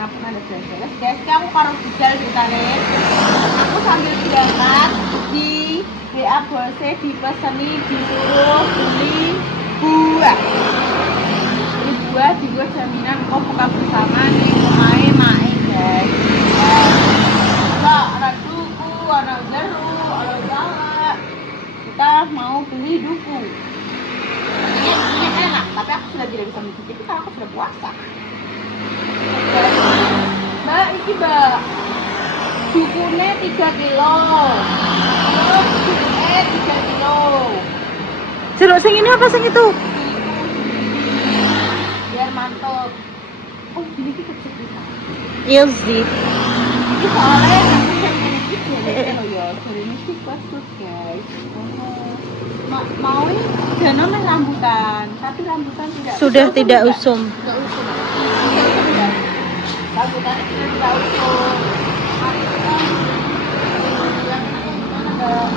dimanapun anda berada. Guys, aku karo Bijal ceritanya. Aku sambil berangkat di WA bose dipeseni disuruh beli buah. Beli buah di gua jaminan kau buka bersama nih pemain main guys. Enggak, ada duku, ada jeruk, ada jawa. Kita mau beli duku. Ini enak, tapi aku sudah tidak bisa mencicipi karena aku sudah puasa. Mbak, ini mbak dukunya 3 kilo. Terus dukunya 3 kilo. Jeruk sing ini apa sing itu? Biar mantap. Oh, ini kita cerita. Iya sih. Ini soalnya aku yang ini jadi ya, jadi ini sih bagus guys. Mau ini jangan rambutan, tapi rambutan Sudah tidak usum. Tidak usum. Rambutan itu tidak usum. Mari kita yang mana mbak?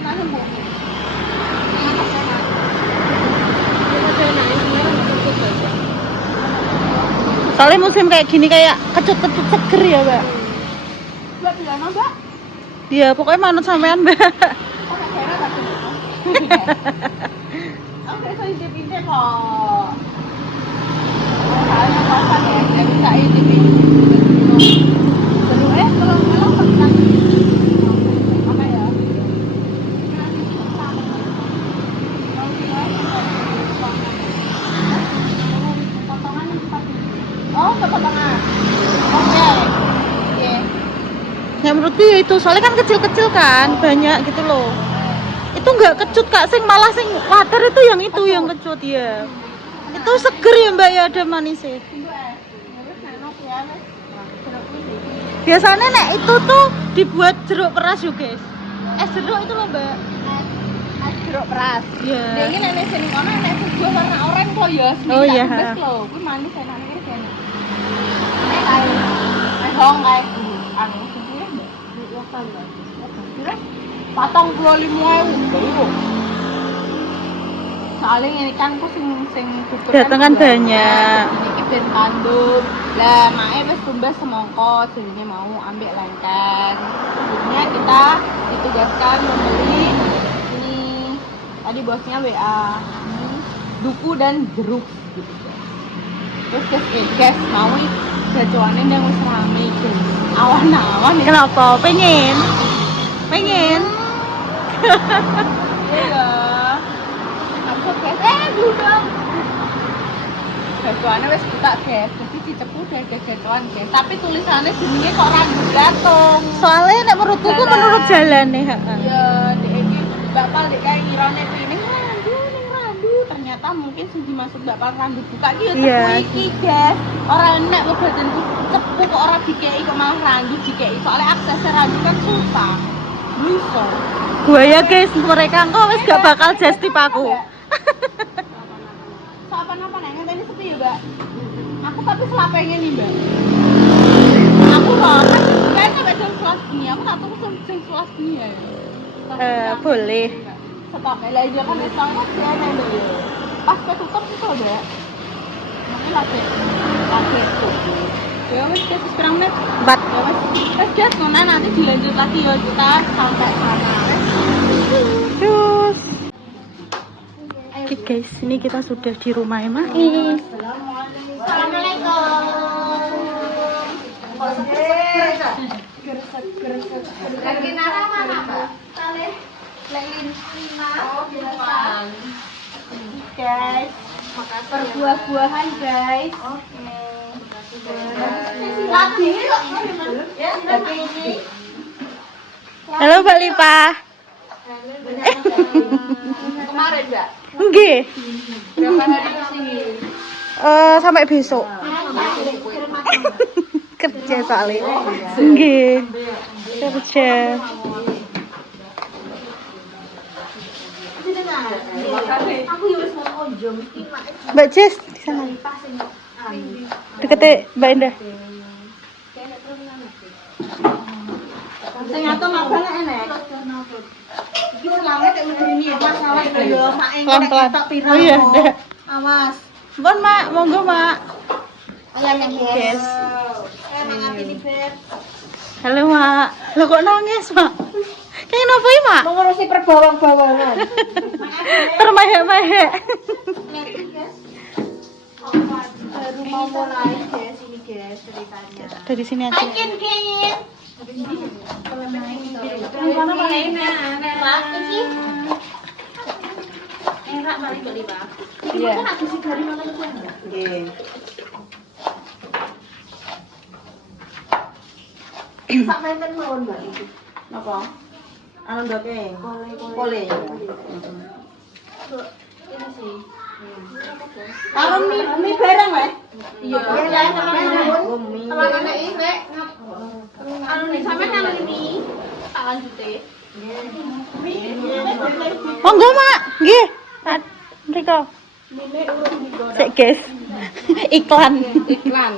Mana bu? Soalnya musim kayak gini kayak kecut-kecut seger ya, Mbak. Mbak bilang mbak? Iya, pokoknya manut sampean, Mbak. Oh, kayaknya tak bener. Aku bisa intip-intip kok. Soalnya pasang ya, saya bisa intip-intip. Kalau pegang apa ya? Potongan oh, kepotongan. Oke. Oke. Ya menurutku ya itu, soalnya kan kecil-kecil kan, banyak gitu loh. Itu nggak kecut Kak, sing malah sing water itu yang kecut ya. Itu seger ya Mbak ya, ada manisnya. Biasanya nek itu tuh dibuat jeruk peras yuk guys. Es jeruk itu loh Mbak. Es jeruk peras. Iya. Dia ini nenek sini kono nenek sebuah warna oranye kok ya. Oh iya. Bes lho, kuwi manis enak iki enak. Kayak hong kayak anu sepuluh mbak. Lokal ya. Terus 45.000. Soalnya ini kan aku sing Datangan banyak. Ini ben kandung. Lah mae wis tumbas semongko jadinya mau ambil lengket. Akhirnya kita ditugaskan membeli ini tadi bosnya WA ini duku dan jeruk gitu guys. Terus guys mau gacoane yang wis rame guys. Awan-awan ya. Kenapa? Pengen. Iya. Aku guys duduk. Gacoane wis buka guys. Jadi dicepu dari gacoan guys. Tapi tulisannya jenenge kok rambut gantung. Soalnya nek menurutku ku menurut jalan nih. Iya, ini bakal dek kayak ngirone ini randu. Ternyata mungkin sing dimaksud bakal randu buka iki ya cepu iki, guys. Ora enek kok badanku cepu kok ora dikeki kok malah randu dikeki. Soalnya aksesnya randu kan susah. Bisa. Gue ya guys, mereka kok wis gak bakal just tip aku. So apa-apa nek ngenteni sepi ya, Mbak. Aku tapi selapenge nih, Mbak. Aku loh, kayaknya baca kelas gini, aku tak tahu sing kelas gini ya. Boleh. Stop, lah dia kan stoknya dia nembel ya. Pas ketutup itu ada. Mungkin lagi tutup. Ya wis kita sekarang nih. 4. Ya wis guys, nanti dilanjut lagi ya kita sampai sana. Terus. Oke guys, ini kita sudah di rumah Mai. Lagi nara mana, Mbak? Lelin 5. Oh, bukan. Guys, berbuah-buahan guys. Oke. Lagi ini kok ya, lagi ini. Halo Mbak Lipa. Kemarin, Mbak. Nggih. Berapa hari kesini? Sampai besok. Kerja soalnya. Nggih. Kerja. Aku ya wis mau onjo mesti Mbak Jess di sana. Dekete Mbak Indah. Sing ngatur mabane enek. Iki selawet nek medeni masalah yo sak engkol Pelan-pelan. tak pirang. Oh iya, Ndak. Awas. Bon, Mak, monggo, Mak. Ayam yang Guys. Mangat ini, Beb. Halo, Mak. Lo kok nangis, Mak? Kayak apa ya, Mak? Mengurusi perbawang-bawangan. Termehek-mehek. Baru mau mulai, guys. Ini, guys, ceritanya. Dari sini aja. Enak balik beli, Pak. Iya. Nggih. Sak menten mawon, Mbak iki. Napa? Anu ndokeng. Kole. Ini sih. Karo mie bareng wae. Iya, mie. Telangane iki nek anu nih sampe anu mie. Tak lanjute. Monggo, Mak. Nggih. Mriko. Sik, guys. Iklan. Iklan.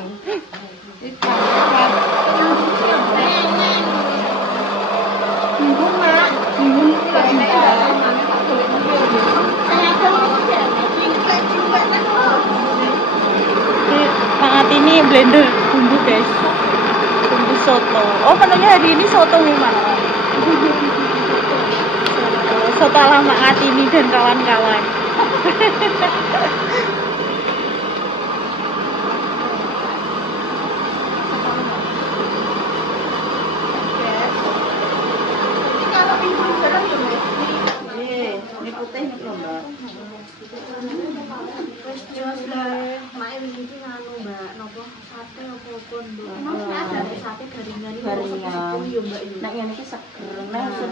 Sangat ini blender bumbu, guys. Bumbu soto. Oh, menunya hari ini soto memang. Soto ala Mak Atini dan kawan-kawan. Ini putih nih lho, Mbak. Wis jelas lah, mak iki nganu, Mbak, napa sate apa-apa, Mbak. Sate garingan iki Garingan. yo, Mbak. Nek ngene iki seger, nek usum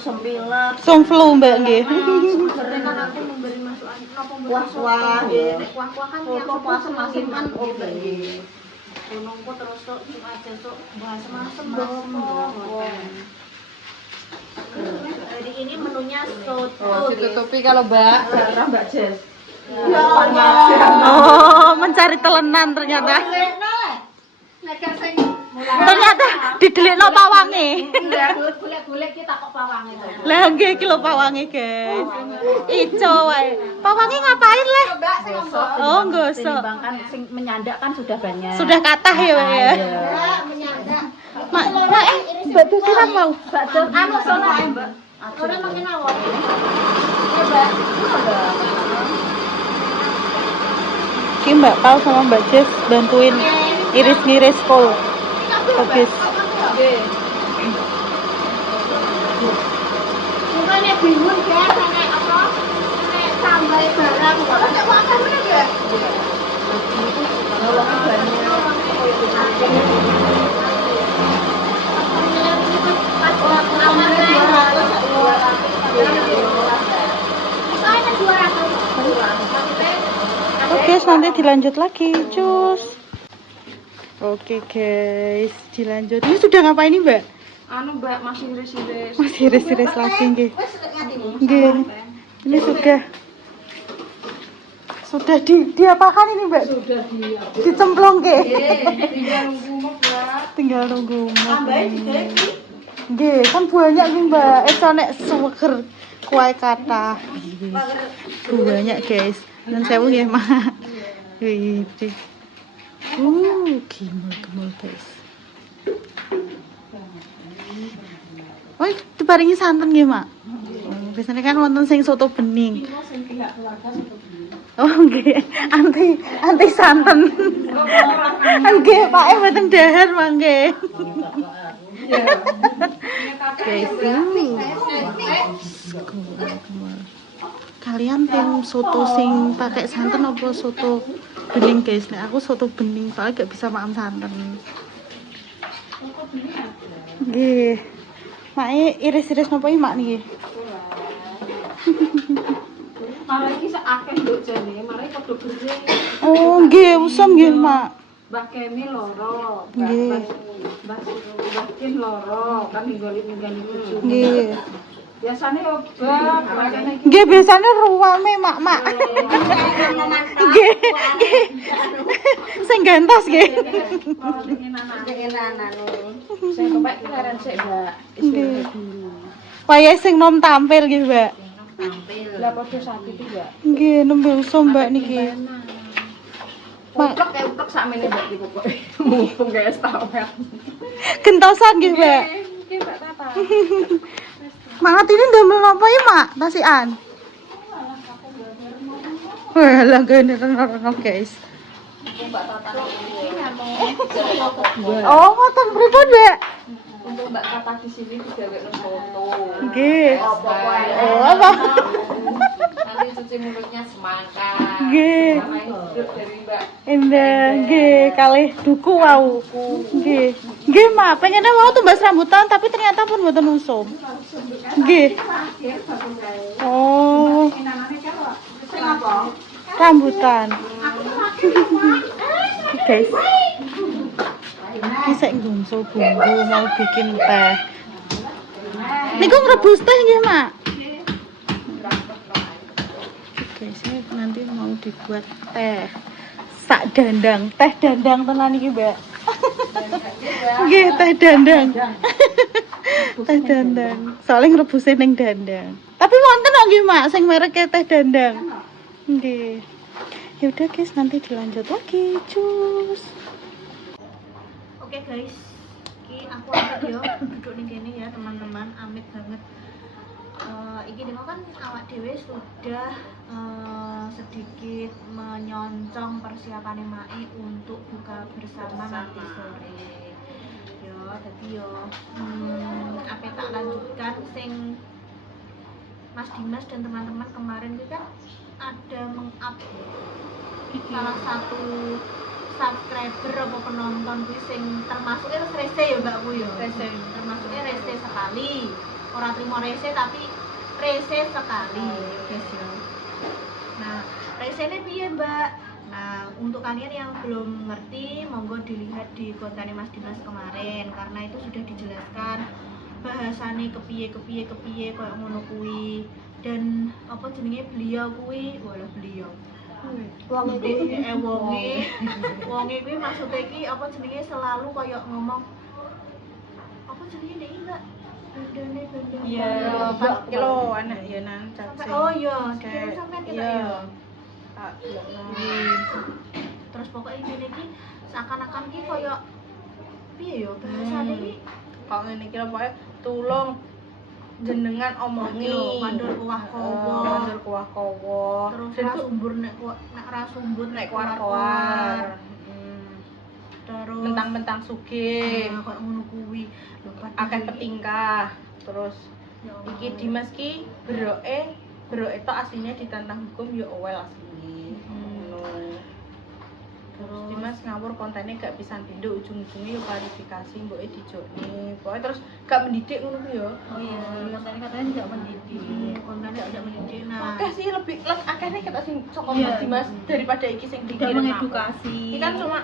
sempilat. Song flu, Mbak, nggih. Sebenarnya kan aku memberi masukan napa Kuah-kuah, ya. Nek kuah-kuah kan Soto yang asem-asem kan oke. oke. Gunungku terus tok aja tok asem-asem Jadi ini menunya soto. Ditutupi kalau Mbak, darah Mbak Jess. Ya Allah. Oh, mencari telenan ternyata. Nek sing Ternyata didelikno pawange. golek-golek kita kok pawange. Lah nggih iki lho pawange, guys. Ijo wae. Pawange ngapain, Le? Mbak sing ngomong. Oh, gosok. Kan sing menyandak kan sudah banyak. Sudah kathah ya, Mbak ya. Mbak menyandak. Mak, Mbak tuh siram mau. Bakso anu sono ae, Mbak. Ora makin awon. Ya, Mbak. Ki Mbak Pau sama Mbak Jess bantuin iris-iris kol. Habis. Nggih. Mukanya bingung ya, nek apa? Nek tambah barang kok nek makan meneh ya. Oke, nanti dilanjut lagi, cus. Oke guys, dilanjut. Ini sudah ngapain nih, Mbak? Anu Mbak masih iris-iris. Masih iris-iris lagi, nggih. Nggih. Ini sudah diapakan ini, Mbak? Sudah Dicemplung ke. tinggal nunggu Mbak. Tinggal nunggu. Tambahin juga iki. Nggih, kan banyak nih, Mbak. Nek suger kuai kata. Banyak, guys. Dan sewu ya, Mak. Wih, gemul, guys. Woi, diparingi santen nggih, Mak. Oh, biasanya kan wonten sing soto bening. Oh, nggih. Anti santen. Nggih, Pak mboten dahar mangke. Guys, kalian tim soto sing pakai santen apa soto bening, guys? Nek aku soto bening soalnya gak bisa makan santen. Nggih. Mae iris-iris napa iki, Mak niki? Mari iki sak akeh nduk jane, mari padha gede. Oh, nggih, usum nggih, Mak. Mbah Kemi loro, Nggih. Mbah Kim loro, kan ninggali-ninggali bojo. Nggih. Biasane obah, biasane iki Nggih, biasanya ruwame, Mak. Nggih. Sing gantos nggih. Sing kepek leren sik, Mbak. Nggih. Wayahe sing nom tampil nggih, Mbak. Lah padha sakit iki, Mbak. Nggih, nembe usum, Mbak niki. Uplek sakmene Mbak iki pokoke. Mumpung guys tau ya. Gentosan nggih, Mbak. Nggih, Mbak Tata. Mangat ini ndamel apa ya, Mak? Tasian. Wah, lah gene reno guys. Mbak Tata. Oh, ngoten pripun, Mbak? Untuk Mbak Tata di sini digawekno foto. Nggih. Apa wae. Oh, apa? Nanti cuci mulutnya semangka. Nggih. Namanya hidup dari Mbak. Indah, nggih, kalih duku wau. Nggih. Nggih, Mak, pengennya mau tumbas rambutan tapi ternyata pun mboten usum. Nggih. Oh, rambutan. Guys. Iki sik nggonso bumbu mau bikin teh. Niku ngrebus teh nggih, Mak? Guys, ini nanti mau dibuat teh. Sak dandang, teh dandang tenan iki, Mbak. Nggih, teh dandang. Teh dandang. Soalnya ngrebuse ning dandang. Tapi wonten kok nggih, Mak, sing mereke teh dandang. Nggih. Ya udah guys, nanti dilanjut lagi. Cus. Oke guys, iki aku amit yo duduk ning kene ya teman-teman, amit banget. Iki demo kan awak dhewe sudah sedikit menyoncong persiapan Mae untuk buka bersama nanti sore. Yo, dadi yo apa tak lanjutkan sing Mas Dimas dan teman-teman kemarin itu kan ada meng-up salah satu subscriber apa penonton kuwi sing termasuknya rese ya Mbak ku ya. Rese. Termasuknya rese sekali. Ora trimo rese tapi rese sekali ya guys ya. Nah, resene piye Mbak? Nah, untuk kalian yang belum ngerti monggo dilihat di kontennya Mas Dimas kemarin karena itu sudah dijelaskan bahasane kepiye koyo ngono kuwi dan apa jenenge beliau kuwi wonge kuwi maksudnya iki apa jenenge selalu koyo ngomong apa jenenge nek Mbak bandane Iya, 4 kilo anak ya nan sampai oh iya kayak sampai kita iya. ya Tak delokno. terus pokoknya gini iki seakan-akan iki koyo piye ya bahasane iki Kok ngene iki lho pokoke tulung jenengan omongi mandor kuah kowo mandur kuah kowo terus dan ra ku sumbur nek ra sumbut nek kuar-kuar terus mentang-mentang sugih kok ngono kuwi lho akeh petingkah terus ya Allah. iki Dimas ki beroke tok aslinya ditantang hukum ya owel asline ngono terus Dimas ngawur kontennya gak pisan pindho ujung-ujungnya yo klarifikasi mboke dijokne pokoknya terus gak mendidik ngono ku yo oh iya katanya tidak mendidik kontennya tidak mendidik nah oke sih lebih akhirnya kita sing saka Iya. Mas Dimas daripada iki sing tidak dikirim aku. mengedukasi Iki kan cuma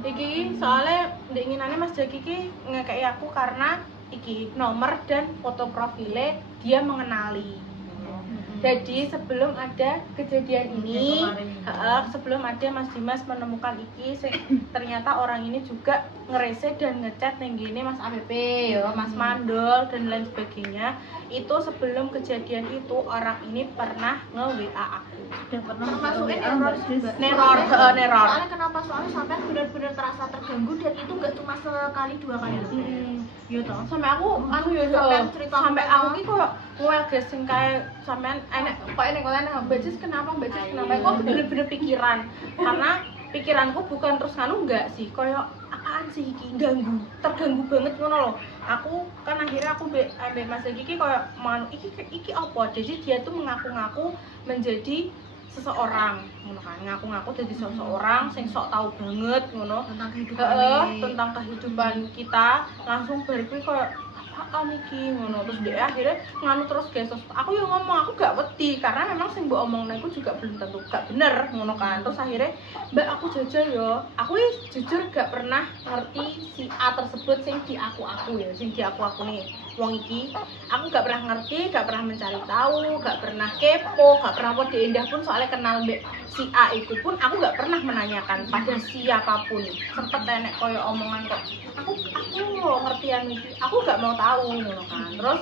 iki soalnya ndinginane Mas Jaki iki ngekeki aku karena iki nomor dan foto profile dia mengenali. Jadi sebelum ada kejadian ini, sebelum ada Mas Dimas menemukan iki ternyata orang ini juga ngerese dan ngechat neng gini Mas APP ya, Mas Mandol dan lain sebagainya. Itu sebelum kejadian itu orang ini pernah nge-WA aku. sudah pernah Termasuknya neror Neror. soalnya kenapa soalnya sampai benar-benar terasa terganggu dan itu nggak cuma sekali dua kali loh iya toh Sampai aku anu ya sampai aku ki kok ngewel guys sing kae sampean enek kok enek Mbak kenapa kok bener-bener pikiran karena pikiranku bukan terus nganu enggak sih koyo apaan sih iki terganggu banget ngono loh aku kan akhirnya aku ambek Mas iki koyo manu iki apa jadi dia tuh mengaku-ngaku menjadi seseorang ngono kan ngaku-ngaku jadi seseorang sing sok tahu banget ngono tentang kehidupan kita langsung bar kuwi koyo apaan iki ngono terus dia akhirnya nganu terus guys aku yang ngomong aku gak wedi karena memang sing mbok omongna iku juga belum tentu gak bener ngono kan terus akhirnya Mbak aku jujur yo aku jujur gak pernah ngerti si A tersebut sing di aku ya sing di aku nih wong iki aku gak pernah ngerti gak pernah mencari tahu gak pernah kepo gak pernah kode indah pun soalnya kenal Mbak si A itu pun aku gak pernah menanyakan pada siapapun sempet enek koyo omongan kok aku ngertian iki aku gak mau tahu ngono kan terus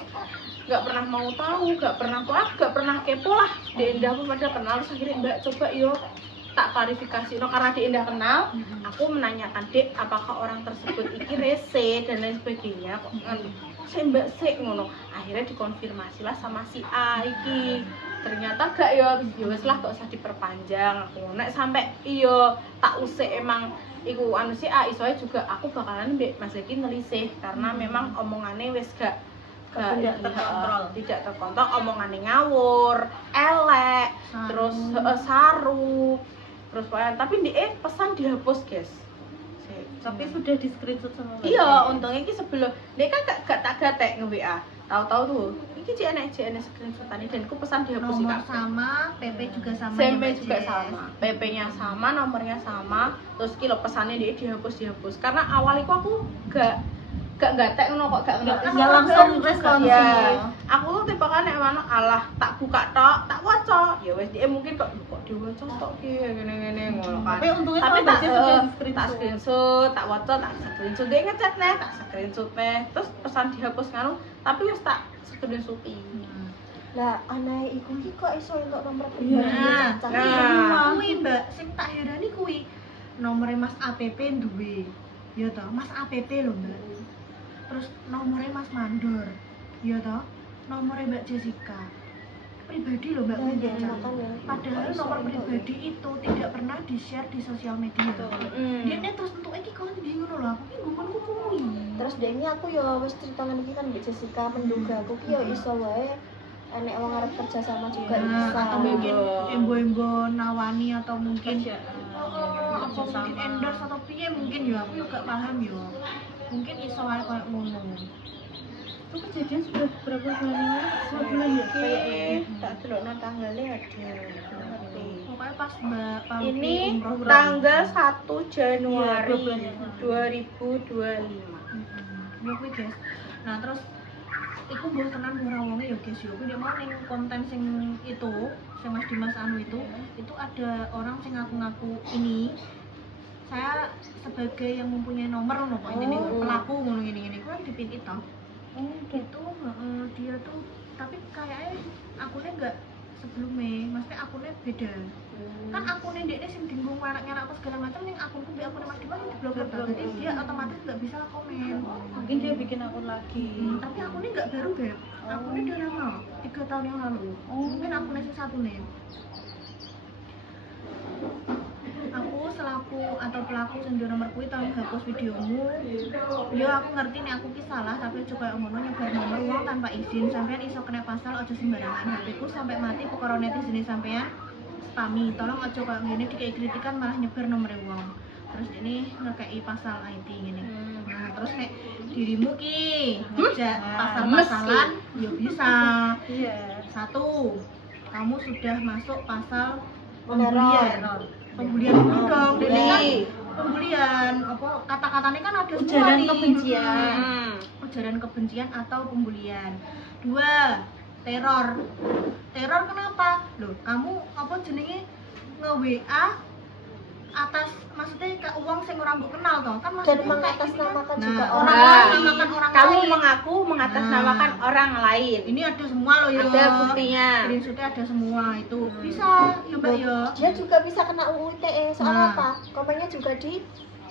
nggak pernah mau tahu, nggak pernah kepo lah. Di Indah pun pada kenal, terus akhirnya Mbak coba yo tak klarifikasi no, karena di Indah kenal, aku menanyakan Dek apakah orang tersebut iki rese dan lain sebagainya kok saya Mbak sik ngono. Akhirnya dikonfirmasi lah sama si A iki. Ternyata gak ya wis lah gak usah diperpanjang aku. Nek sampai iya tak usik emang iku anu si A isoe juga aku bakalan mbek Mas Eki nelisih karena memang omongane wis gak Tidak terkontrol. tidak terkontrol, omongane ngawur, elek, terus saru. Terus tapi dia pesan dihapus, guys. Tapi sudah di screenshot sama Mbak. Iya, untungnya iki sebelum dia kan gak tak gatek nge-WA. Tahu-tahu tuh, iki JNE screenshotane dan aku pesan dihapus Nomor Kak. sama, PP juga sama. SMP ya, Mbak juga Jess? sama, PP-nya sama, nomornya sama, terus kilo pesannya dia dihapus. Karena awal itu aku gak gatek ngono kok gak Nggak langsung responsif. Ya, aku tuh tipe kan nek mana alah tak buka tok, tak waca. Ya wis dia mungkin kok diwaca tok ki ngene-ngene ngono kan. Tapi untungnya Tapi sama Mbak Jess sudah di tak screenshot, tak waca, tak screenshot dia ngechat nih, tak screenshot nih. Terus pesan dihapus nganu, tapi wis tak screenshoti. Lah aneh iku ki kok iso entuk nomor Iya. pribadi Nah. Caca? Kuwi Mbak, sing tak herani kuwi nomornya Mas APP duwe. Ya toh, Mas APP lho Mbak. Terus nomornya Mas Mandor. Ya toh, nomornya Mbak Jessica. Pribadi loh Mbak Nah, kuwi iya, Caca. makanya. Padahal Kok iso nomor entuk pribadi itu tidak pernah di-share di sosial media. Dia Mm. nih terus untuk iki kon ndi ngono lho, aku ki ngomongku kuwi. Terus dene aku yo wis cerita ngene iki kan Mbak Jessica menduga aku ki yo iso wae enek wong arep kerja sama juga Nah, bisa. atau mungkin embo-embo nawani atau mungkin Kerjaan. apa mungkin endorse atau piye mungkin ya aku juga paham ya mungkin iso wae koyo ngono. Itu kejadian sudah berapa bulan yang lalu? 2 bulan ya? Kayaknya tak delokno tanggalnya ada. Ngerti. Pokoknya pas Mbak Pampi Ini umroh tanggal 1 Januari Iya, 2 bulan yang lalu. 2025. ya kuwi guys. Nah terus iku mbuh tenan ora wonge ya guys yo. Kuwi dia mau ning konten sing itu, sing Mas Dimas anu itu ada orang sing ngaku-ngaku ini saya sebagai yang mempunyai nomor ngono kok ini pelaku ngono gini-gini kan dipintit toh. Itu dia tuh tapi kayaknya akunnya enggak sebelumnya, maksudnya akunnya beda. Kan akunnya dia sing bingung anak-anak apa segala macam ning akunku mbek akunnya Mas Dimas diblokir toh. Jadi dia otomatis nggak bisa komen. Mungkin dia bikin akun lagi. Tapi akunnya nggak baru Beb. Akunnya udah lama, 3 tahun yang lalu. Mungkin akunnya sing satu nih. Aku selaku atau pelaku sing duwe nomor kuwi tau hapus videomu. Ya aku ngerti nek aku ki salah tapi coba ngono nyebar nomor wong tanpa izin sampean iso kena pasal aja sembarangan. HP-ku sampai mati perkara netizen sampean spami. Tolong aja koyo ngene dikai kritikan malah nyebar nomor wong. Terus ini ngekei pasal IT gini. Nah, terus nek dirimu ki ngejak pasal-pasalan ya bisa. Iya. 1. Kamu sudah masuk pasal Peneror. pembulian dulu dong. Ini kan pembulian apa kata-katanya kan ada semua Ujaran nih. kebencian. Ujaran kebencian atau pembulian. 2. Teror. Teror kenapa? Loh, kamu apa jenenge nge-WA atas maksudnya ke uang sing ora mbok kenal toh kan Dan maksudnya kayak mengatasnamakan gini juga kan. orang Nah, lain. mengatasnamakan orang Kamu lain. mengaku mengatasnamakan orang lain. Ini ada semua loh ya. Ada buktinya. Screenshotnya ada semua itu. Bisa ya Mbak ya. Dia juga bisa kena UU ITE soal Nah. apa? Komennya juga di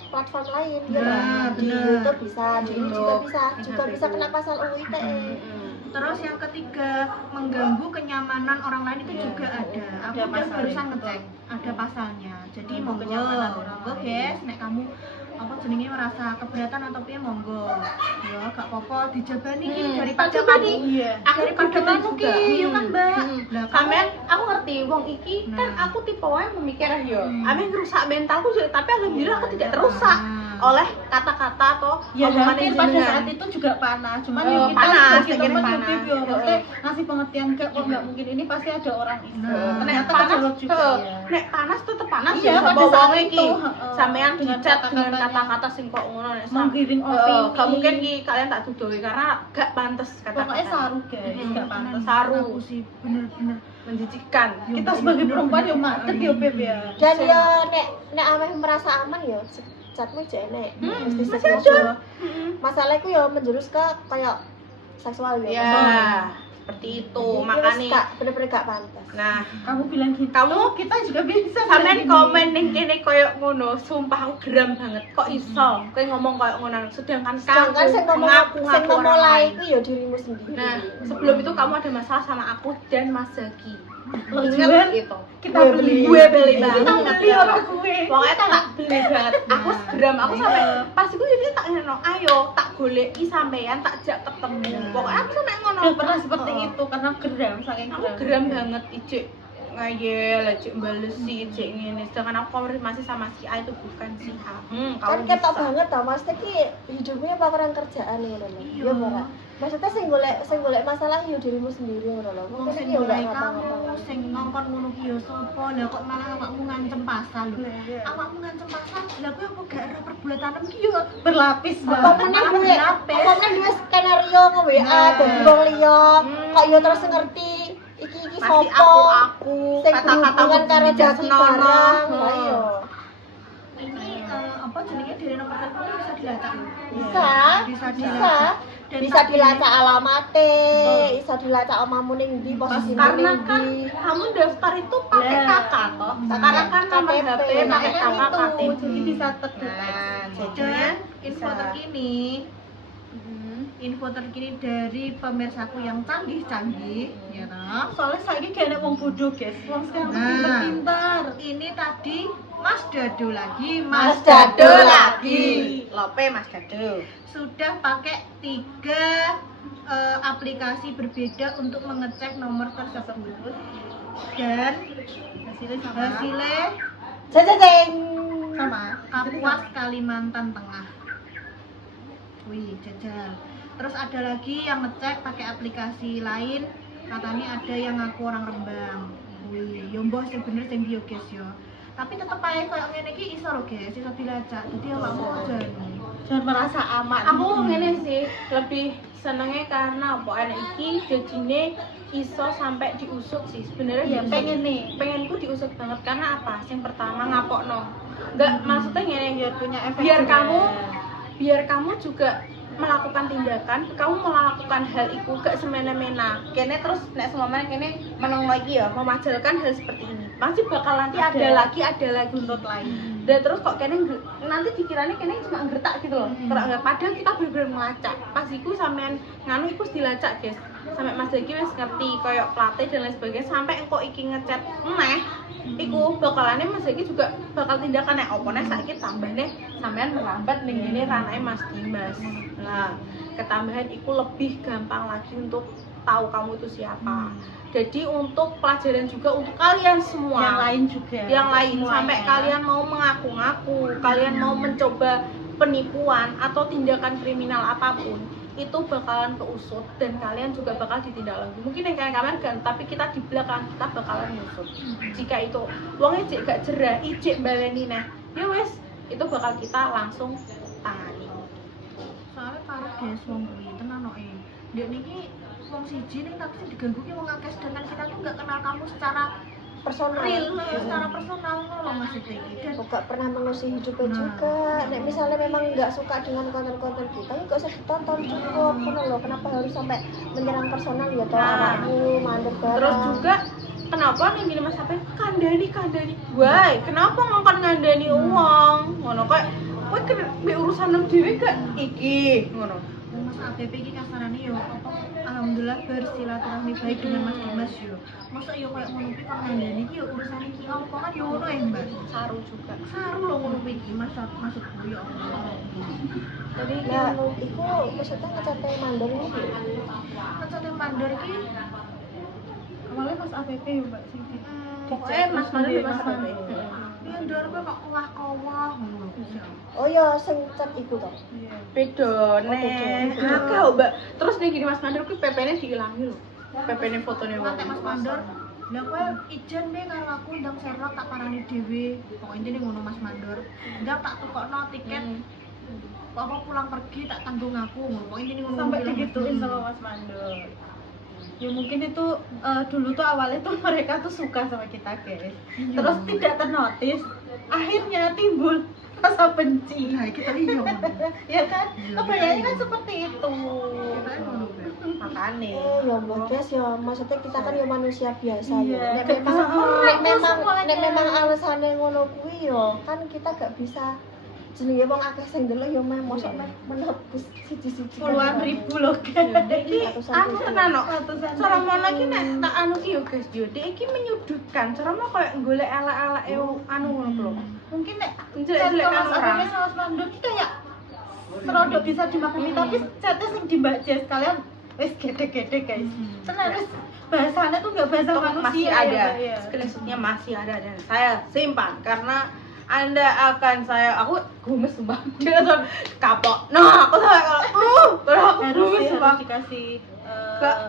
platform lain ya Nah, kan? Di bener. YouTube bisa, di ini juga bisa, juga bisa kena pasal UU ITE. Terus yang ketiga, mengganggu kenyamanan orang lain itu juga ada. Aku udah pasalnya. barusan ngecek, ada pasalnya. Jadi Mengganggu monggo, kenyamanan orang monggo lain. guys, nek kamu apa jenenge merasa keberatan atau piye monggo. Ya gak apa-apa dijabani ki daripada kamu. Iya. Daripada kamu ki, yo kan Mbak. Lah Sampean aku ngerti wong iki kan Nah. aku tipe wae pemikir yo. Ame ngerusak mentalku juga, tapi alhamdulillah aku tidak terusak oleh kata-kata atau Ya omongan hampir pada jenengan. saat itu juga panas, cuman Oh, ya kita panas, sebagai pengen teman panas. Yubib ya, maksudnya ngasih pengertian ke kok nggak mungkin ini pasti ada orang itu. Nah, Nek Ternyata panas, kejawab juga ya. nek panas tetep panas Iya, ya. pada Bawa saat wong itu, iki heeh. sampean Dengan dicat dengan kata-katanya. kata-kata sing kok ngono nek Menggiring opini. gak mungkin ki kalian tak tuduhi karena gak pantas Pokoknya kata-kata. saru guys, nggak pantas. Saru. Aku sih bener-bener Menjijikan. Kita sebagai perempuan ya macet ya Beb ya. Dan ya nek ameh merasa aman ya chatmu aja enek. Mesti masih seksual. Masalahku ya menjurus ke kayak seksual ya. Ya. seperti itu. Jadi Makanya gak bener-bener gak pantas. nah, Kamu bilang gitu. Kita juga bisa. sampean komen ning kene koyo ngono, sumpah aku geram banget. Kok iso kowe ngomong koyo ngono sedangkan Sedangkan sing ngomong ngaku orang orang lain. itu ya dirimu sendiri. Nah, sebelum itu kamu ada masalah sama aku dan Mas Zaki. Lo Ingat jual, itu. kita beli. Gue beli banget. Kita beli orang gue. Pokoknya tak beli banget. Aku geram, aku sampai pas iku ini tak ngono, ayo tak goleki sampean tak jak ketemu. Pokoknya aku sampai ngono. Pernah seperti itu karena geram saking Aku geram banget ijek ngayel, ijek balesi, ijek ngene. Sedangkan aku konfirmasi sama si A itu bukan si A. Kan Kamu ketok bisa. banget tau Mas iki hidupnya apa kurang kerjaan ngono lho. Ya ora. Maksudnya sing golek masalah ya dirimu sendiri ngono lho. Wong Mungkin sing iki ya mulai enggak kamu ngapa-ngapa. sing ngongkon ngono ki ya sapa lha kok malah awakmu ngancem pasal lho. Awakmu ngancem pasal lha kowe apa gak ero perbuatan ki yo berlapis Apa banget. meneh Malah duwe? berlapis. Apa meneh duwe skenario nge WA Nah. dadi wong liya. Kok yo terus ngerti iki Masih sapa? aku Sing kata-katamu berhubungan karo tidak Jaki senonoh. barang. Lah iya. ini apa jenenge dari nomor telepon bisa dilacak lho. Bisa. Bisa Bisa. dilacak. Dan Bisa tadi- dilacak alamate, bisa dilacak omamu ning ndi, posisimu Karena ning kan ndi. kamu daftar itu pakai Lah. kakak toh. Sekarang kan nomor KTP, HP pakai makanya kakak itu. KTP. Jadi bisa terdeteksi. Nah, Dan jadinya info bisa. terkini info terkini dari pemirsaku yang canggih-canggih ya toh. Soalnya saya gak ada wong bodoh guys. Wong sekarang Nah. pintar. Ini tadi Mas Dado lagi, Mas Dado lagi. Lope Mas Dado. Sudah pakai 3 aplikasi berbeda untuk mengecek nomor tersebut dan Hasilnya sama. hasilnya Jeng Sama. Kapuas Kalimantan Tengah. Wih, jajal. Terus ada lagi yang ngecek pakai aplikasi lain, katanya ada yang ngaku orang Rembang. Wih, yo mbah sing bener sing dia guys yo. Tapi tetep ae koyo ngene iki iso lho guys, iso dilacak. Dadi awakmu aja. Jangan merasa aman. Aku ngene sih, lebih senengnya karena apa anak iki jadinya iso sampai diusut sih. Sebenarnya Iya, pengen nih. pengenku diusut banget karena apa? Yang pertama ngapokno. Enggak maksudnya ngene Biar punya efek. biar juga. biar kamu juga melakukan tindakan, kamu melakukan hal itu gak semena-mena. Kene terus nek semana kene meneng lagi ya, memajalkan hal seperti ini. Pasti bakal nanti ada lagi Tuntut lagi. dan terus kok kene nanti dikiranya kene cuma gertak gitu loh. Padahal kita bener-bener melacak. Pas iku sampean nganu iku dilacak, guys. Sampai Mas Zaki wis ngerti koyo plate dan lain sebagainya sampai engko iki ngechat meneh. Iku bakalane Mas Zaki juga bakal tindakan nek opo nek saiki tambahne sampean merambat ning ngene ranane Mas Dimas. Nah, ketambahan iku lebih gampang lagi untuk tahu kamu itu siapa. Jadi untuk pelajaran juga untuk kalian semua. Yang lain juga. Yang lain Semuanya. sampai kalian mau mengaku-ngaku, kalian mau mencoba penipuan atau tindakan kriminal apapun, itu bakalan keusut dan kalian juga bakal ditindaklanjuti. Mungkin yang kalian kan, tapi kita di belakang kita bakalan ngusut. Jika itu uangnya cek gak jerah, ijek baleni nah, ya wes itu bakal kita langsung tangani. Soalnya parah guys wong kuwi tenan kok Dek niki wong siji ning tapi sing diganggu ki wong akeh sedangkan kita tuh nggak kenal kamu secara personal. real, secara personal loh maksudnya iki. Dan Kok gak pernah mengusik hidupnya juga. Nek misalnya memang nggak suka dengan konten-konten kita, ya gak usah ditonton cukup. Kenapa loh? Kenapa harus sampai menyerang personal ya? Toh Nah. anakmu mandek barang. Terus juga kenapa nih gini Mas apa kandani why kenapa ngongkon ngandani uang ngono kayak kowe kena urusan nang dhewe gak iki ngono. Mas ABP iki kasarane yo apa alhamdulillah bersilaturahmi baik dengan Mas Dimas yo. Masa yo kayak ngono kuwi kok ngandani iki yo urusan iki apa kan yo ngono ya Mbak. Saru juga. Saru lho ngono kuwi iki maksudku yo Allah. Jadi Nah, itu maksudnya ngecate mandor ini. Kecate mandor iki Awalnya pas APP ya Mbak sing di. pokoknya Mas Mandor Mas Mandor. mandor kok kok kowah-kowah ngono. Oh ya, sing chat iku toh. Beda beda. nih. Kakak Mbak. Terus nih gini Mas Mandor kuwi PP-ne diilangi lho. PP-ne fotone Ngantek Mas Mandor. Lah kowe ijen deh karo aku ndang Sherlock tak parani dhewe. Pokoke intine ngono Mas Mandor. Ndang tak tukokno tiket. Apa pulang pergi tak tanggung aku ngono. Pokoke intine ngono. Sampai digituin sama Mas Mandor. Ya mungkin itu dulu tuh awalnya tuh mereka tuh suka sama kita guys. Terus tidak ternotis, akhirnya timbul rasa benci. Nah, kita iya. Ya kan? Iya, Kebayangnya kan iya. seperti itu. Kita ngono. makane. Ya mbak guys ya maksudnya kita kan ya manusia biasa Iya, ya. gak bisa Nek memang alasannya ngono kuwi ya kan kita gak bisa jenenge wong akeh sing ndelok ya meh mosok meh menebus siji-siji Puluhan ribu loh guys. Iki anu tenan kok. Cara mau lagi nek tak anu ki yo guys yo. Dek iki menyudutkan. Cara mau koyo golek ala-ala anu ngono lho. Mungkin nek Jelek-jelekan Mas orang. Agnes sama Mas Mando ki kayak serodok bisa dimaklumi tapi chatnya sing di Mbak Jess kalian wis gede-gede guys. Tenan wis bahasanya tuh nggak bahasa Itu manusia masih ya, ada. Mbak, ya. Screenshotnya masih ada dan saya simpan karena Anda akan aku gumes sumpah. Dia langsung kapok. Nah, aku sampai kalau aku harus gumes sih, sumpah. harus dikasih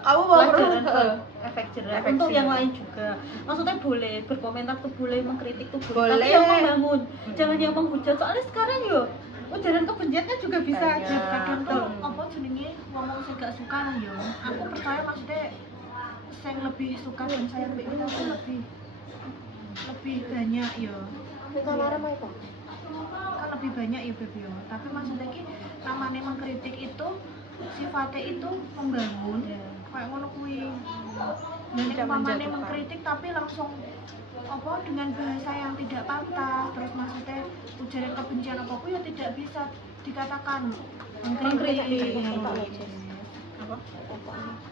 Kamu mau pelajaran perlu efek jerah Efek untuk yang jerah. lain juga. Maksudnya boleh berkomentar tuh boleh, mengkritik tuh boleh, Boleh. tapi yang membangun, jangan yang menghujat. Soalnya sekarang yo ujaran kebenciannya juga bisa Banyak. aja kadang tuh Hmm. apa jenenge ngomong sing gak suka lah yo. Aku percaya maksudnya saya lebih suka dan saya lebih banyak yo. Nek kamar mah itu Kan lebih banyak ya Beb yo. Tapi maksudnya ki namanya mengkritik itu sifatnya itu membangun kayak ngono kuwi. Dan Tidak umpamanya menjatuhkan. mengkritik tapi langsung apa dengan bahasa yang tidak pantas, terus maksudnya ujaran kebencian apa ya tidak bisa dikatakan mengkritik. Apa?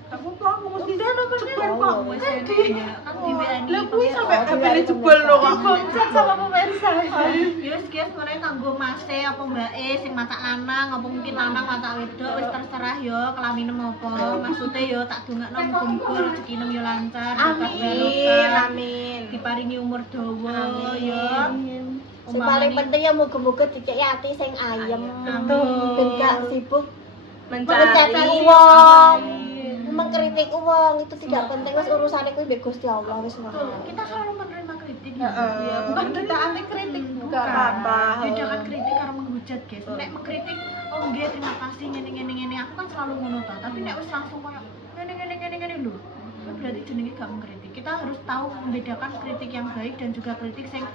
Aku mesti Udah nomornya Cepat kok. kok kan di WNI. Lah kuwi sampai Oh, HP jebol lho kok. Chat sama pemirsa. Yes, guys, sebenarnya kanggo mase apa mbake sing matak lanang apa mungkin lanang matak wedok wis terserah yo kelaminem apa. Maksudnya yo tak dongakno muga-muga rezekinem yo lancar, berkah Amin, barokah, amin. diparingi umur dawa yo. sing paling penting ya muga-muga dikeki ati sing ayem Betul. ben gak sibuk Mencari mencari uang mengkritik uang itu tidak penting wis urusane kuwi mbek Gusti Allah wis ngono. Kita selalu menerima kritik Heeh. ya. Bukan kita anti kritik, Nggak apa-apa. Bedakan kritik karo menghujat, guys. Nek mengkritik, oh nggih terima kasih ngene aku kan selalu ngono ta. Tapi nek wis langsung koyo ngene lho. Itu berarti jenenge gak mengkritik. Kita harus tahu membedakan kritik yang baik dan juga kritik yang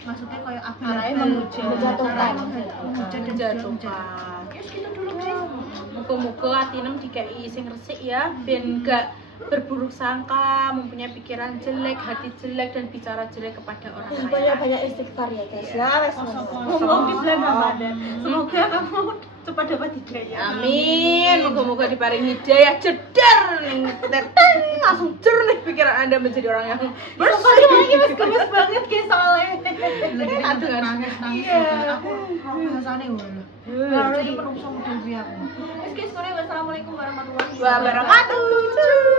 maksudnya kayak Arahnya menghujat. Menjatuhkan. menghujat dan juga Menjatuhkan. menjatuhkan. Ya segitu dulu guys. Muga-muga atinem dikei sing resik ya, ben gak berburuk sangka, mempunyai pikiran jelek, hati jelek dan bicara jelek kepada orang lain. Banyak-banyak istighfar ya guys. Ya wis ngono. Ngomong di bulan Ramadan. Semoga kamu cepat dapat hidayah. Amin. Moga-moga diparingi hidayah jedar ning teteng langsung jernih pikiran Anda menjadi orang yang bersih. Ini wis gemes banget guys soalnya. Lagi Enak ada dengan- nangis Iya. aku bahasane ngono. Lalu ini menungso model biar. Wis guys, wassalamualaikum warahmatullahi Wabarakatuh.